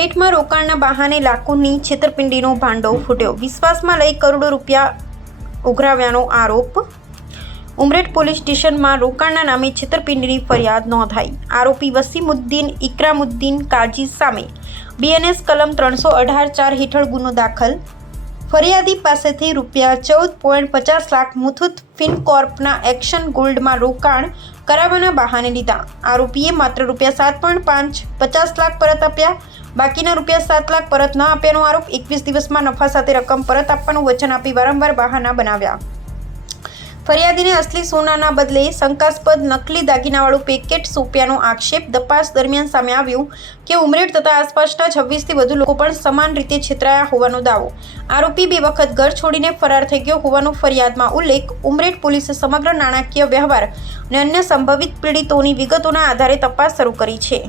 ઉમરેઠમાં રોકાણના બહાને લાખોની છેતરપિંડીનો ભાંડો ફૂટ્યો. વિશ્વાસમાં લઈ કરોડો રૂપિયા ઉઘરાવ્યાનો આરોપ. ઉમરેઠ પોલીસ સ્ટેશનમાં રોકાણના નામે છેતરપિંડીની ફરિયાદ નોંધાઈ. આરોપી વસીમુદ્દીન ઇકરામુદ્દીન કાજી સામે BNS કલમ 318(4) હેઠળ ગુનો દાખલ. ફરિયાદી પાસેથી ₹14.50 લાખ મુથુત ફિનકોર્પના એક્શન ગોલ્ડમાં રોકાણ કરાવવાના બહાને લીધા. આરોપીએ માત્ર ₹7.50 લાખ પરત આપ્યા. બાકીના ₹7 લાખ પરત ન આપ્યાનો આરોપ. 21 દિવસમાં નફા સાથે રકમ પરત આપવાનું વચન આપી વારંવાર બહાના બનાવ્યા. ફરિયાદીને અસલી સોનાના બદલે શંકાસ્પદ નકલી દાગીનાવાળું પેકેટ સોંપ્યાનો આક્ષેપ. તપાસ દરમિયાન સામે આવ્યું કે ઉમરેઠ તથા આસપાસના 26થી વધુ લોકો પણ સમાન રીતે છેતરાયા હોવાનો દાવો. આરોપી 2 વખત ઘર છોડીને ફરાર થઈ ગયો હોવાનો ફરિયાદમાં ઉલ્લેખ. ઉમરેઠ પોલીસે સમગ્ર નાણાકીય વ્યવહાર અને અન્ય સંભવિત પીડિતોની વિગતોના આધારે તપાસ શરૂ કરી છે.